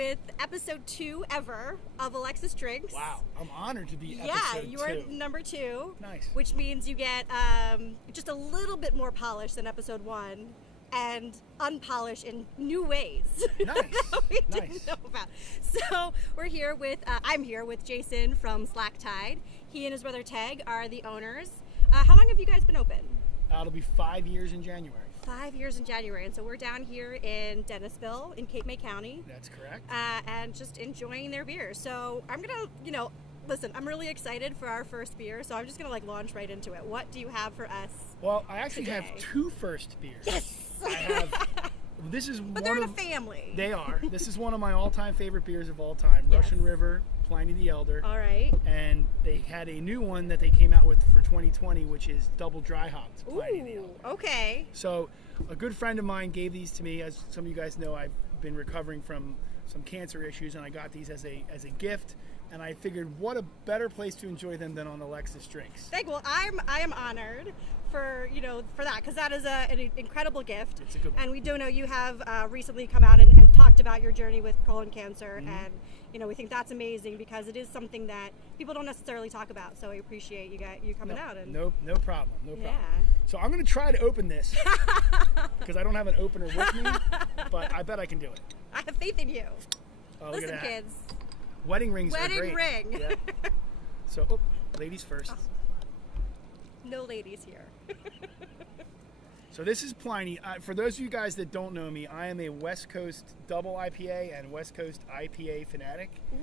with episode 2 ever of Alexis Drinks. Wow, I'm honored to be episode 2. Yeah, you are number 2. Nice. Which means you get just a little bit more polish than episode 1 and unpolished in new ways. Nice. that we didn't know about. So I'm here with Jason from Slack Tide. He and his brother Teg are the owners. How long have you guys been open? It'll be 5 years in January. 5 years in January, and so we're down here in Dennisville in Cape May County. That's correct. And just enjoying their beer. So I'm gonna, listen, I'm really excited for our first beer, so I'm just gonna launch right into it. What do you have for us? Well, I actually today? have 2 first beers. Yes! I have, but they're in a family. They are. This is one of my all-time favorite beers of all time, Yes. Russian River, Pliny the Elder. All right. And they had a new one that they came out with for 2020, which is double dry hopped Pliny the Elder. Okay. So a good friend of mine gave these to me. As some of you guys know, I've been recovering from some cancer issues, and I got these as a gift. And I figured, what a better place to enjoy them than on Alexis Drinks. Well, I am honored for that, because that is an incredible gift. It's a good one. And we do know you have recently come out and talked about your journey with colon cancer, and we think that's amazing because it is something that people don't necessarily talk about. So I appreciate you coming out. And No problem. Yeah. So I'm going to try to open this because I don't have an opener with me, but I bet I can do it. I have faith in you. Oh, look Listen, at that. kids. Wedding rings are great. Wedding ring. Yeah. So, ladies first. No ladies here. So this is Pliny. For those of you guys that don't know me, I am a West Coast double IPA and West Coast IPA fanatic. Ooh.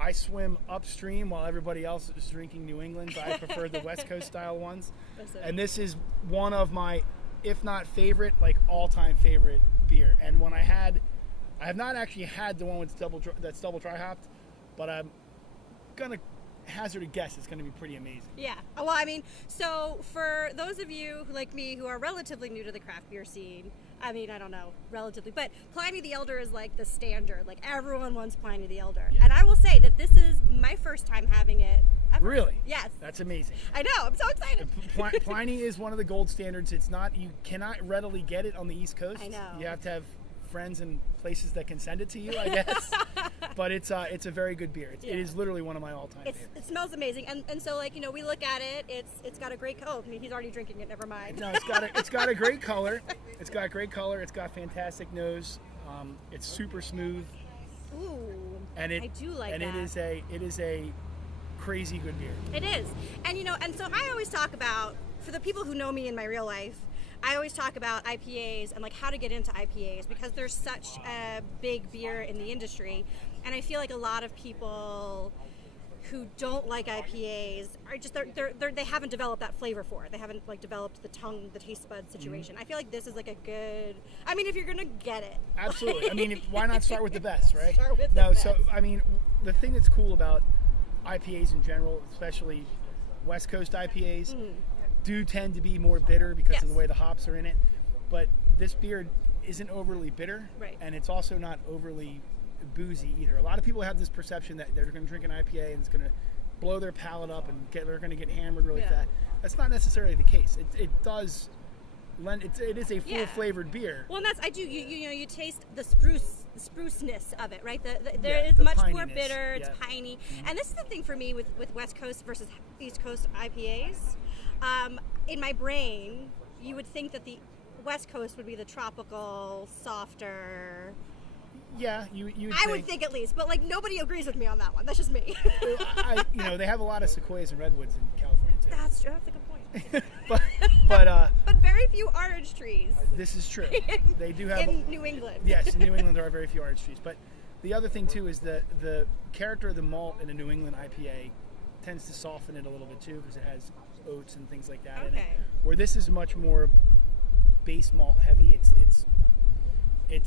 I swim upstream while everybody else is drinking New England. I prefer the West Coast style ones. Listen. And this is one of my, if not favorite, all-time favorite beer. And when I have not actually had the one that's double dry hopped, but I'm gonna hazard a guess it's gonna be pretty amazing. Yeah. Well, so for those of you like me who are relatively new to the craft beer scene, I don't know, relatively, but Pliny the Elder is the standard. Everyone wants Pliny the Elder. Yeah. And I will say that this is my first time having it ever. Really? Yes. That's amazing. I know. I'm so excited. Pliny is one of the gold standards. You cannot readily get it on the East Coast. I know. You have to have friends and places that can send it to you, I guess. But it's a very good beer. It is literally one of my all-time favorites. It smells amazing, and so we look at it. It's got a great color. He's already drinking it. Never mind. No, it's got a great color. It's got great color. It's got fantastic nose. It's super smooth. Ooh. And I do like that. And it is a crazy good beer. It is, and so I always talk about, for the people who know me in my real life, I always talk about IPAs and how to get into IPAs because there's such a big beer in the industry, and I feel like a lot of people who don't like IPAs are just they haven't developed that flavor for it. They haven't developed the taste bud situation. I feel like this is a good. If you're gonna get it, absolutely. Why not start with the best, right? Start with the best. So the thing that's cool about IPAs in general, especially West Coast IPAs, do tend to be more bitter because of the way the hops are in it. But this beer isn't overly bitter, right. And it's also not overly boozy either. A lot of people have this perception that they're going to drink an IPA and it's going to blow their palate up and they're going to get hammered really fast. That's not necessarily the case. It does lend. It is a full flavored beer. Well, and that's you taste the spruceness of it, right? There is the much pininess. more bitter. It's piney, and this is the thing for me with West Coast versus East Coast IPAs. In my brain, you would think that the West Coast would be the tropical, softer. Yeah, you. I would think at least, but nobody agrees with me on that one. That's just me. They have a lot of sequoias and redwoods in California too. That's true. That's a good point. but very few orange trees. This is true. They do have in New England. Yes, in New England there are very few orange trees. But the other thing too is the character of the malt in a New England IPA tends to soften it a little bit too because it has oats and things like that in it. Where this is much more base malt heavy. It's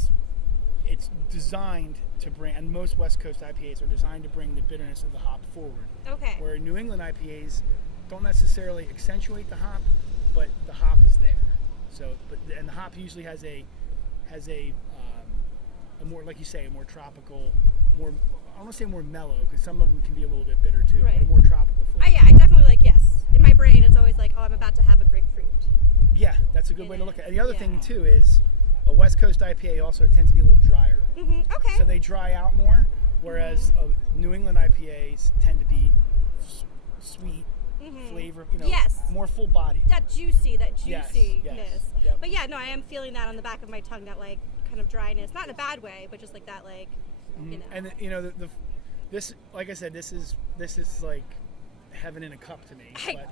designed to bring, and most West Coast IPAs are designed to bring the bitterness of the hop forward. Okay. Where New England IPAs don't necessarily accentuate the hop, but the hop is there. So, and the hop usually has a more, like you say, a more tropical, more, I don't want to say more mellow because some of them can be a little bit bitter too, right. but a more tropical flavor. I definitely yes. In my brain, it's always I'm about to have a grapefruit. Yeah, that's a good way to look at it. And the other thing too is A West Coast IPA also tends to be a little drier. Okay. So they dry out more, whereas New England IPAs tend to be sweet, flavor, Yes. more full bodied. That juiciness. Yes. Yep. But yeah, no, I am feeling that on the back of my tongue, that like kind of dryness, not in a bad way, but just like that, like, And this, like I said, this is like heaven in a cup to me. But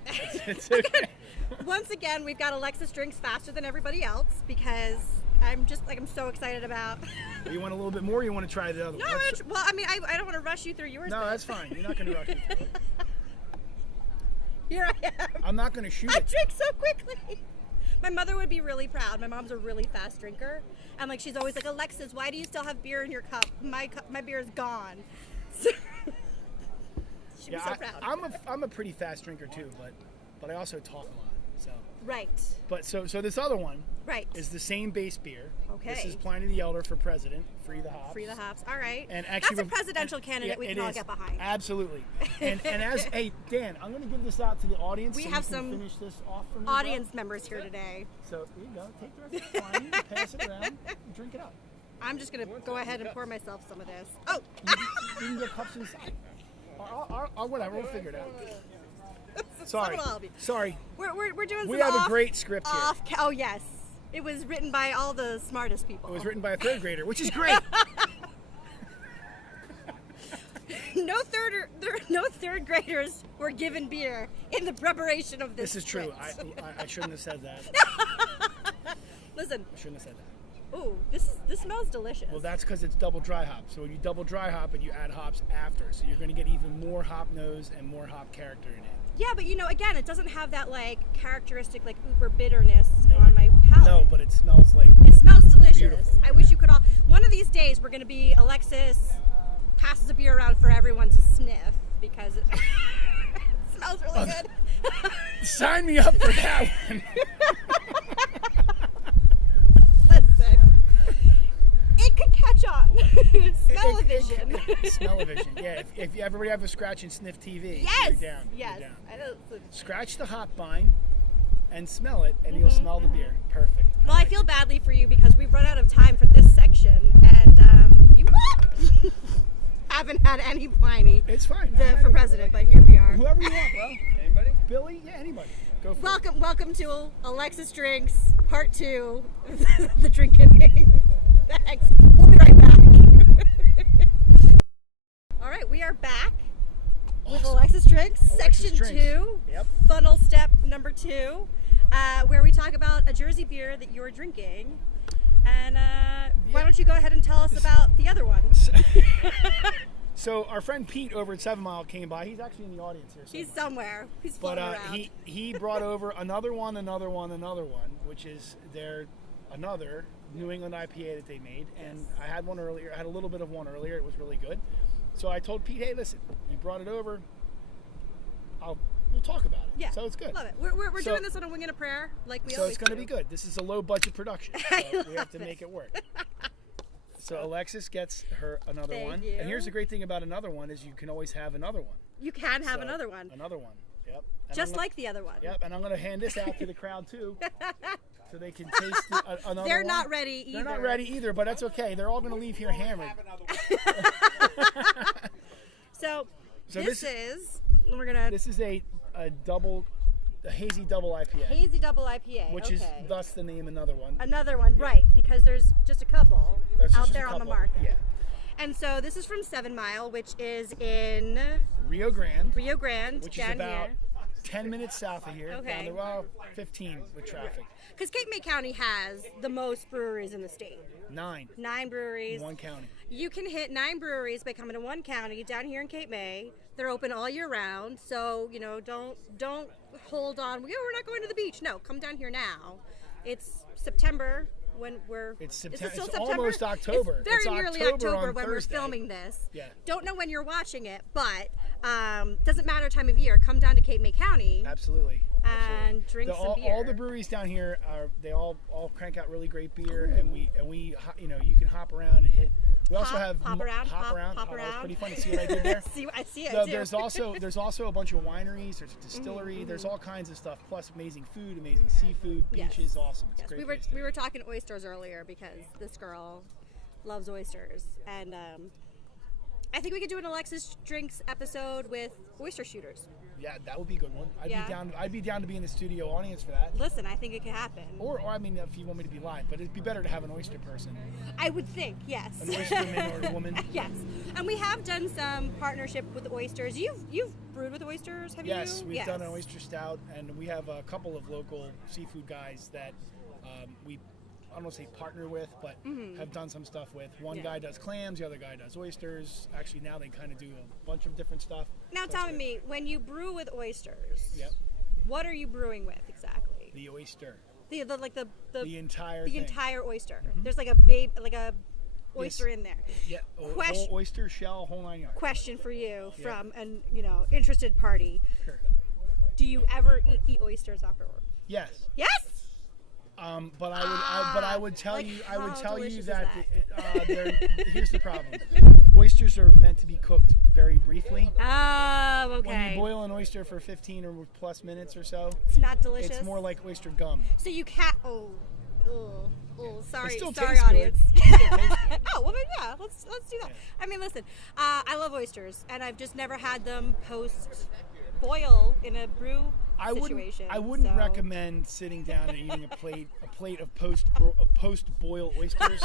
it's okay. Once again, we've got Alexis drinks faster than everybody else because I'm so excited about. You want a little bit more? Or you want to try the other one? Well, I mean, I don't want to rush you through yours. No, that's fine. You're not going to rush me through it. Here I am. I'm not going to shoot I it. drink so quickly. My mother would be really proud. My mom's a really fast drinker, and like she's always like, Alexis, why do you still have beer in your cup? My beer is gone. So, she'd be so proud. I'm a pretty fast drinker too, but I also talk a lot. So. Right. But so this other one is the same base beer. Okay. This is Pliny the Elder for president. Free the hops. Free the hops. All right. And actually, that's a presidential candidate we can all get behind. Absolutely. And hey, Dan, I'm going to give this out to the audience. We so have you can some finish this off for me, audience members here today. So here you go. Take the rest of the Pliny, pass it around, and drink it up. I'm just going to go ahead and pour myself some of this. Oh. You can get cups inside. Whatever. We'll figure it out. Sorry. We're doing some We have a great script here. Oh, yes. It was written by all the smartest people. It was written by a third grader, which is great. No third graders were given beer in the preparation of this. This is true. script. I shouldn't have said that. Listen. I shouldn't have said that. Ooh, this smells delicious. Well, that's because it's double dry hop. So when you double dry hop and you add hops after, so you're going to get even more hop nose and more hop character in it. Yeah, but again, it doesn't have that like characteristic like uber bitterness on my palate. No, but it smells like. It smells delicious. Beautiful. I wish you could all. One of these days, we're going to be Alexis passes a beer around for everyone to sniff because it smells really good. Sign me up for that one. Listen, it could catch on. Smell-o-vision. Smell-o-vision. Yeah, if you everybody have a scratch and sniff TV, yes, you're down. yes. You're down. Scratch the hop vine and smell it, and you'll smell the beer. Perfect. Well, I feel badly for you because we've run out of time for this section, and you haven't had any Pliny. It's fine. For president, but here we are. Whoever you want, bro. Anybody? Billy? Yeah, anybody. Go for it. Welcome to Alexis Drinks Part 2, the drinking. Thanks. We'll be right back. All right, we are back with Alexis Drinks, Section 2, Yep. funnel step number 2, where we talk about a Jersey beer that you're drinking. And why don't you go ahead and tell us about the other one? So our friend Pete over at 7 Mile came by. He's actually in the audience here. He's somewhere. He's floating around. He brought over another one, which is another New England IPA that they made. And I had one earlier. I had a little bit of one earlier. It was really good. So I told Pete, hey, listen, you brought it over. We'll talk about it. Yeah. So it's good. Love it. We're doing this on a wing and a prayer, like we always do. So it's going to be good. This is a low budget production. So we have to make it work. So Alexis gets her another Thank one. you. And here's the great thing about another one is you can always have another one. You can have another one. Another one. Yep. And Just like the other one. Yep. And I'm going to hand this out to the crowd too. So they can taste another They're one. not ready either. They're not ready either, but that's okay. They're all going to leave here hammered. So this is a hazy double IPA. Hazy double IPA. Which is thus the name Another One. Another one, yeah. Right, because there's just a couple out there on the market. Yeah. And so this is from 7 Mile, which is in Rio Grande. Which is about 10 minutes south of here. Okay. Down the 15 with traffic. Because Cape May County has the most breweries in the state. 9 breweries. One county. You can hit 9 breweries by coming to one county down here in Cape May. They're open all year round, so don't hold on. We're not going to the beach. No, come down here now. It's September when we're. It's September. Is it still It's September? Almost October. It's very nearly October when Thursday. we're filming this. Yeah. Don't know when you're watching it, but doesn't matter time of year. Come down to Cape May County. Absolutely. And drink some beer. All the breweries down here they all crank out really great beer, and we you can hop around and hit We also have hop around. Oh, that was pretty fun to see what I did there. I see it So too. there's also a bunch of wineries. There's a distillery. There's all kinds of stuff. Plus amazing food, amazing seafood, beaches. Awesome. It's a great place. We were talking oysters earlier because this girl loves oysters, and I think we could do an Alexis Drinks episode with oyster shooters. Yeah, that would be a good one. I'd be down to be in the studio audience for that. Listen, I think it could happen. Or I mean, if you want me to be live, but it'd be better to have an oyster person. I would think, yes. An oysterman or a woman. Yes, and we have done some partnership with oysters. You've brewed with oysters, have you? Yes, we've done an oyster stout, and we have a couple of local seafood guys that I don't want to say partner with, but have done some stuff with. One guy does clams, the other guy does oysters. Actually, now they kind of do a bunch of different stuff. Now tell me, when you brew with oysters, what are you brewing with exactly? The oyster. The entire entire oyster. There's like a oyster in there. Yeah, whole oyster shell, whole 9 yards. Question for you from an interested party. Sure. Do you ever eat the oysters afterward? Yes. Yes. But I would tell you that here's the problem. Oysters are meant to be cooked very briefly. Oh, okay. When you boil an oyster for 15 or plus minutes or so, it's not delicious. It's more like oyster gum. So you can't. Sorry, Good. audience. It still tastes good. Oh, well then, yeah, let's do that. Yeah. I mean, listen, I love oysters, and I've just never had them post boil in a brew situation. I wouldn't recommend sitting down and eating a plate of post boil oysters.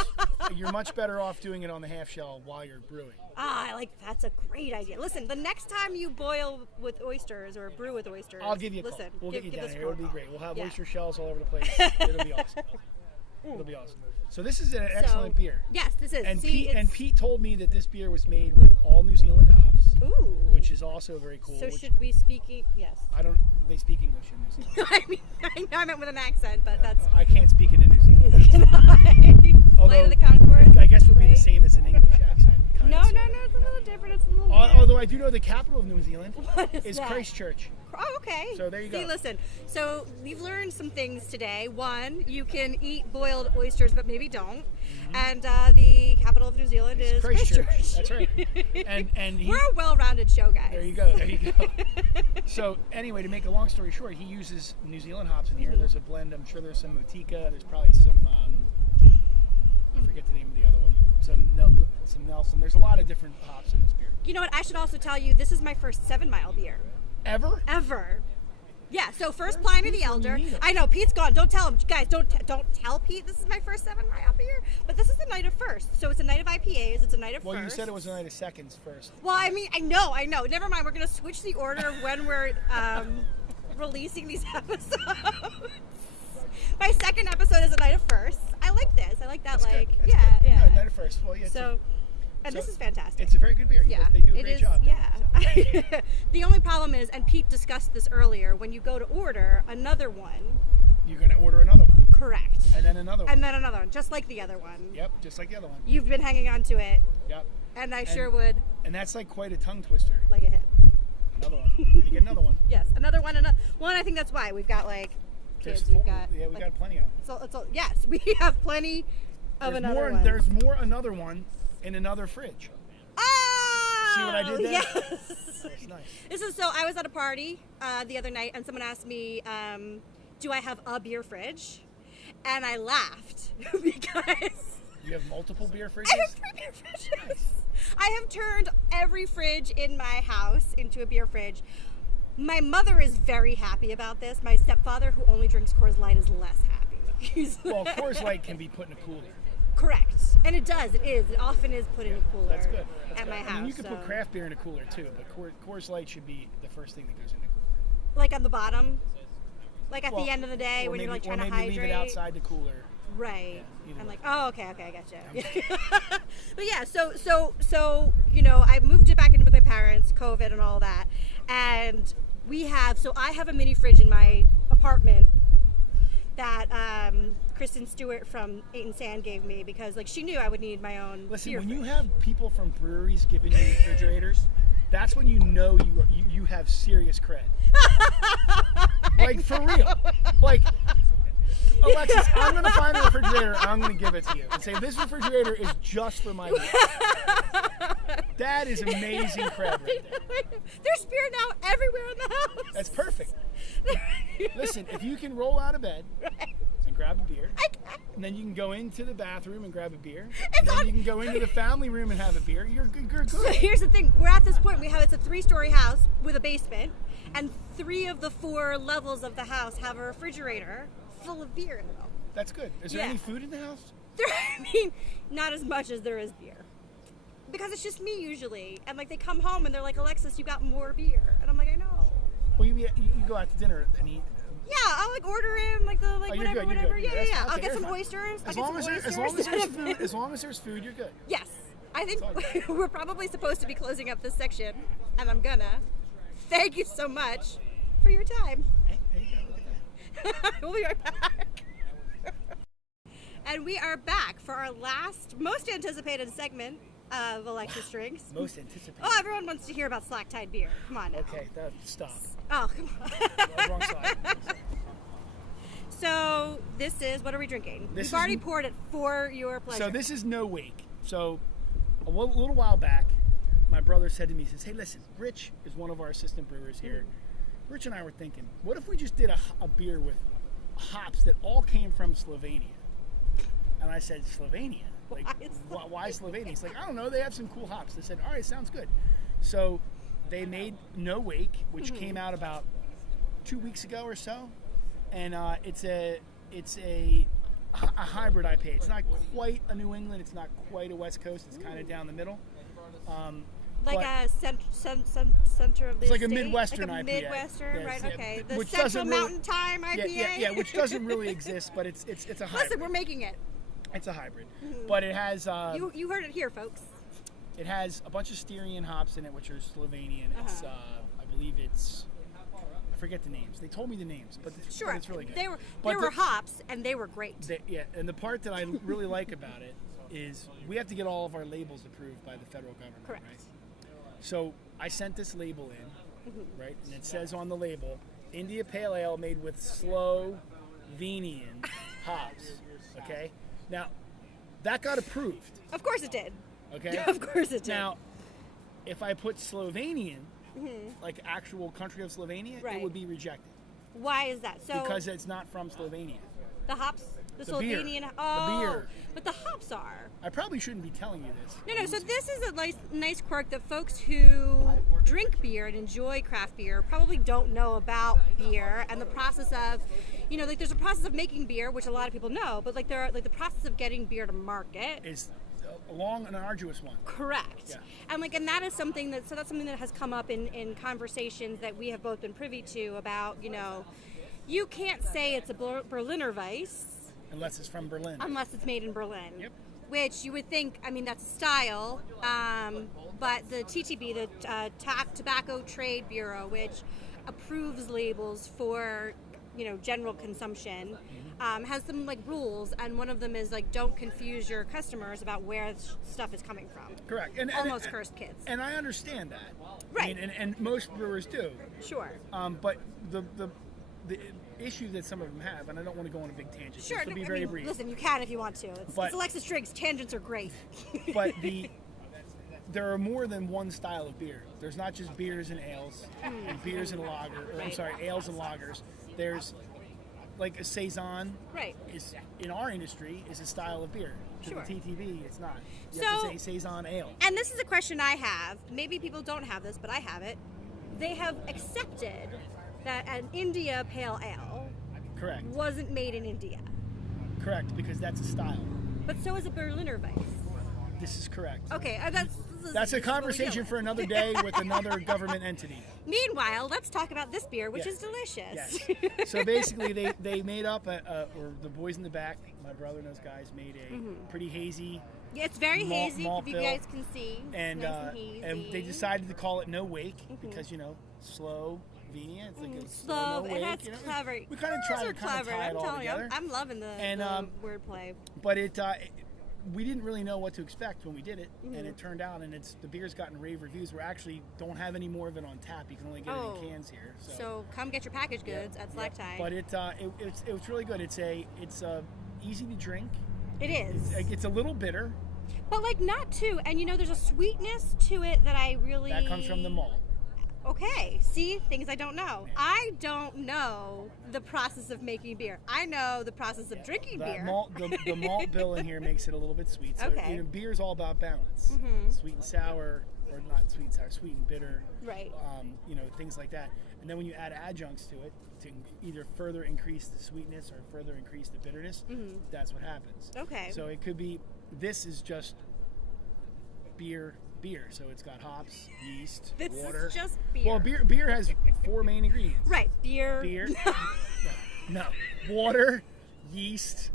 You're much better off doing it on the half shell while you're brewing. That's a great idea. Listen, the next time you boil with oysters or brew with oysters, I'll give you a call. We'll get you down here. It'll be great. We'll have oyster shells all over the place. It'll be awesome. It'll be awesome. So this is an excellent beer. Yes, this is. And Pete told me that this beer was made with all New Zealand hops. Ooh. Which is also very cool. So should we speak? Yes. They speak English in New Zealand. I meant with an accent, but that's. I can't speak it in New Zealand. Flight of the Conchords. I guess it would be the same as an English accent. No, it's a little different. It's a little weird. Although I do know the capital of New Zealand is that? Christchurch. Oh, okay. So there you go. See, listen. So we've learned some things today. One, you can eat boiled oysters, but maybe don't. And the capital of New Zealand is Christchurch. That's right. And we're a well-rounded show, guys. There you go. So anyway, to make a long story short, he uses New Zealand hops in here. There's a blend. I'm sure there's some Motica. There's probably some. I forget the name of the other one. Some Nelson. There's a lot of different hops in this beer. You know what? I should also tell you, this is my first 7 Mile beer. Ever? Yeah, so first Pliny the Elder. I know, Pete's gone. Don't tell him. Guys, don't tell Pete this is my first 7 Mile beer. But this is a night of first. So it's a night of IPAs. It's a night of first. Well, you said it was a night of seconds first. Well, I mean, I know. Never mind. We're going to switch the order of when we're releasing these episodes. My second episode is a night of first. I like this. I like that. That's like, good. yeah, good. yeah. No, night of first. Well, yeah. So this is fantastic. It's a very good beer. Yeah, they do a great job. Yeah. The only problem is, and Pete discussed this earlier, when you go to order another one, you're going to order another one. Correct. And then another one. And then another one, just like the other one. Yep, just like the other one. You've been hanging on to it. Yep. And I sure would. And that's like quite a tongue twister. Like a hip. Another one. Can you get another one? Yes, another one. Well, and I think that's why we've got like kids. We got plenty of. Yes, we have plenty of another one. There's another one in another fridge. Oh! See what I did there? Yes. That's nice. I was at a party the other night, and someone asked me, do I have a beer fridge? And I laughed because... You have multiple beer fridges? I have 3 beer fridges. Nice. I have turned every fridge in my house into a beer fridge. My mother is very happy about this. My stepfather, who only drinks Coors Light, is less happy. Well, Coors Light can be put in a cooler. Correct. And it does. It is. It often is put in a cooler. That's good. My house. I mean, you can put craft beer in a cooler too, but Coors Light should be the first thing that goes in the cooler. Like on the bottom? Like at the end of the day when you're like trying to hydrate? Leave it outside the cooler. Right. Yeah, I'm like, oh, okay, I gotcha. But yeah, so I moved it back in with my parents, COVID and all that. And I have a mini fridge in my apartment that Kristen Stewart from 8 and Sand gave me because she knew I would need my own beer when fridge. you have people from breweries giving you refrigerators, that's when you know you have serious cred. Like for real. Alexis, I'm going to find a refrigerator and I'm going to give it to you. And say, this refrigerator is just for my beer. That is amazing cred right there. There's beer now everywhere in the house. That's perfect. Listen, if you can roll out of bed and grab a beer, and then you can go into the bathroom and grab a beer, and then you can go into the family room and have a beer, you're good. So here's the thing. We're at this point. It's a 3-story house with a basement, and 3 of the 4 levels of the house have a refrigerator full of beer in them. That's good. Is there any food in the house? Not as much as there is beer. Because it's just me usually. And like they come home and they're like, Alexis, you got more beer. And I'm like, I know. Well, you go out to dinner and eat. Yeah, I'll like order in whatever. Good. Yeah. I'll Okay, get some oysters. As long as there's food, you're good. Yes. I think we're probably supposed to be closing up this section, and I'm gonna. Thank you so much for your time. Hey, there you go. Look at that. We'll be right back. And we are back for our last, most anticipated segment of Alexis Drinks. Most anticipated. Oh, everyone wants to hear about Slack Tide beer. Come on now. Okay, stop. Oh, come on. Wrong side. So this is, what are we drinking? We've already poured it for your pleasure. So this is No Wake. So a little while back, my brother said to me, he says, hey, listen, Rich is one of our assistant brewers here. Rich and I were thinking, what if we just did a beer with hops that all came from Slovenia? And I said, Slovenia? Like, why Slovenia? He's like, I don't know, they have some cool hops. They said, all right, sounds good. So they made No Wake, which came out about 2 weeks ago or so. And it's a hybrid IPA. It's not quite a New England. It's not quite a West Coast. It's kind of down the middle. Like a center of the It's like a state? Midwestern like a IPA. Midwestern, right? Okay. The which Central Mountain Time IPA. Yeah, which doesn't really exist, but it's a hybrid. Listen, we're making it. It's a hybrid, but it has. You heard it here, folks. It has a bunch of Styrian hops in it, which are Slovenian. It's I believe it's. I forget the names. They told me the names, but it's really good. They were hops, and they were great. And the part that I really like about it is we have to get all of our labels approved by the federal government. Correct. Right? So I sent this label in, right, and it says on the label, India Pale Ale made with Slovenian hops. Okay. Now, that got approved. Of course it did. Okay. Of course it did. Now, if I put Slovenian, like actual country of Slovenia, it would be rejected. Why is that? So because it's not from Slovenia. The hops, the Slovenian. Beer. Oh, the beer. But the hops are. I probably shouldn't be telling you this. No. So this is a nice quirk that folks who drink beer and enjoy craft beer probably don't know about beer and the process of, like there's a process of making beer, which a lot of people know, but like the process of getting beer to market is a long and arduous one. Correct. Yeah. And that is something that's something that has come up in conversations that we have both been privy to about, you can't say it's a Berliner Weiss unless it's from Berlin. Unless it's made in Berlin. Yep. Which you would think, that's a style, but the TTB, the Tobacco Trade Bureau, which approves labels for, general consumption, has some rules, and one of them is don't confuse your customers about where stuff is coming from. Correct. Almost cursed kids. And I understand that. Right. And most brewers do. Sure. But the issue that some of them have, and I don't want to go on a big tangent. Sure. To be very brief. Listen, you can if you want to. It's Alexis Drinks. Tangents are great. But there are more than one style of beer. There's not just beers and ales, and beers and ales and lagers. There's like a saison. Right. Is in our industry is a style of beer. To Sure. the TTB, it's not. You have to say saison ale. And this is a question I have. Maybe people don't have this, but I have it. They have accepted that an India Pale Ale Correct. wasn't made in India. Correct, because that's a style. But so is a Berliner Weiss. This is correct. Okay, That's a conversation for another day with another government entity. Meanwhile, let's talk about this beer, which is delicious. Yes. So basically, they made up, or the boys in the back, my brother and those guys, made a pretty hazy. Yeah, it's very hazy, malt if you guys can see. And, nice and hazy. And they decided to call it No Wake because, Slovenia. It's like a slow No Wake. And that's clever. We kind of tried to tie it all together. I'm loving the wordplay. But we didn't really know what to expect when we did it, and it turned out, and the beer's gotten rave reviews. We actually don't have any more of it on tap. You can only get it in cans here. So come get your packaged goods at Slack Tide. But it was really good. It's easy to drink. It is. It's a little bitter. But like not too, and there's a sweetness to it that I really. That comes from the malt. Okay, see, things I don't know. Yeah. I don't know the process of making beer. I know the process of drinking beer. The malt bill in here makes it a little bit sweet. So beer is all about balance. Sweet and sour, or not sweet and sour, sweet and bitter. Right. Things like that. And then when you add adjuncts to it, to either further increase the sweetness or further increase the bitterness, that's what happens. Okay. So it could be, this is just beer, so it's got hops, yeast, water. This is just beer. Well, beer has 4 main ingredients. Right, beer. No. Water, yeast,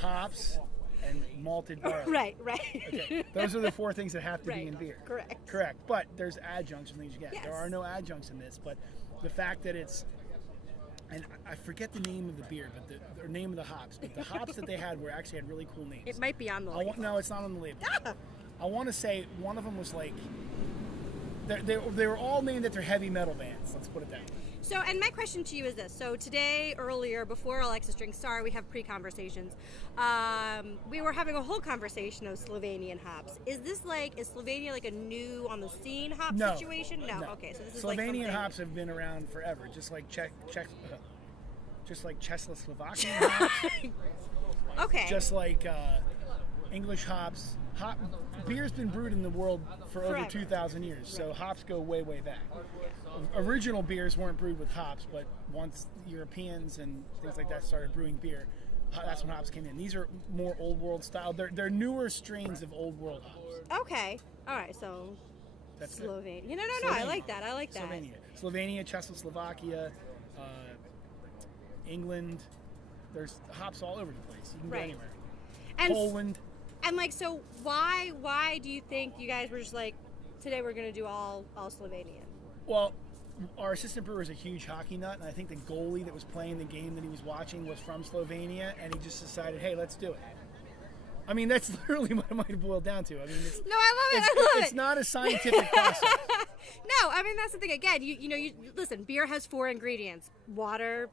hops, and malted barley. Right. Okay, those are the 4 things that have to be in beer. Correct. But there's adjuncts and things you get. Yes. There are no adjuncts in this, but the fact that it's, and I forget the name of the beer, but the name of the hops, but the hops that they had had really cool names. It might be on the label. No, it's not on the label. I want to say one of them was like, they were all named after heavy metal bands. Let's put it that way. So, and my question to you is this. So today, earlier, before Alexis drinks, sorry, we have pre-conversations. We were having a whole conversation of Slovenian hops. Is Slovenia like a new on the scene hop situation? No. Okay, so this is Slovenian hops have been around forever, just like Czechoslovakian hops. Okay. Just like English hops. Beer's been brewed in the world for over 2,000 years, so hops go way, way back. Original beers weren't brewed with hops, but once Europeans and things like that started brewing beer, that's when hops came in. These are more old world style. They're newer strains of old world hops. Okay. All right. So that's Slovenia. No. I like that. Slovenia, Czechoslovakia, England. There's hops all over the place. You can go anywhere. And Poland. And so why do you think you guys were just like, today we're going to do all Slovenian? Well, our assistant brewer is a huge hockey nut, and I think the goalie that was playing the game that he was watching was from Slovenia, and he just decided, hey, let's do it. I mean, that's literally what it might have boiled down to. I mean, I love it. It's not a scientific process. No, I mean, that's the thing. Again, you listen, beer has 4 ingredients. Water,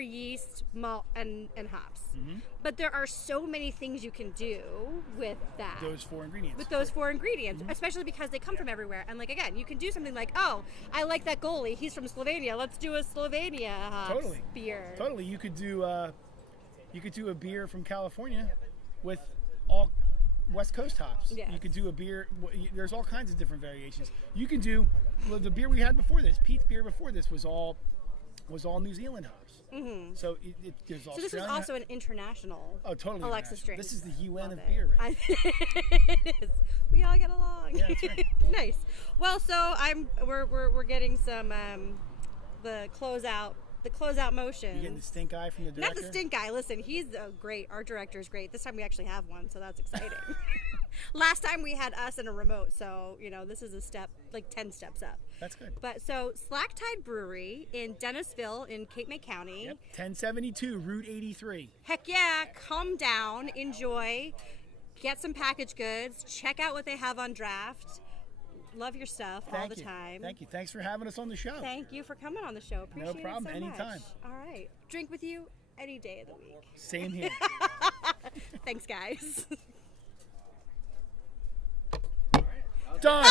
yeast, malt, and hops. But there are so many things you can do with that. Those 4 ingredients. With those 4 ingredients, especially because they come from everywhere. And again, you can do something like, oh, I like that goalie. He's from Slovenia. Let's do a Slovenia hops beer. Totally. You could do a beer from California with all West Coast hops. Yes. You could do a beer. There's all kinds of different variations. You can do the beer we had before this. Pete's beer before this was all New Zealand hops. So there's Australia. So this is also an international. Oh, totally. Alexis drink. This is the UN of beer, right? It is. We all get along. Yeah, that's right. Nice. Well, so we're getting some the closeout motion. You getting the stink eye from the director? Not the stink eye. Listen, he's great. Our director is great. This time we actually have one, so that's exciting. Last time we had us and a remote, so this is a step, 10 steps up. That's good. But so Slack Tide Brewery in Dennisville in Cape May County. Yep. 1072 Route 83. Heck yeah! Come down, enjoy, get some packaged goods, check out what they have on draft. Love your stuff all the time. Thank you. Thanks for having us on the show. Thank you for coming on the show. Appreciate No problem. it so Anytime. much. All right. Drink with you any day of the week. Same here. Thanks, guys. Done.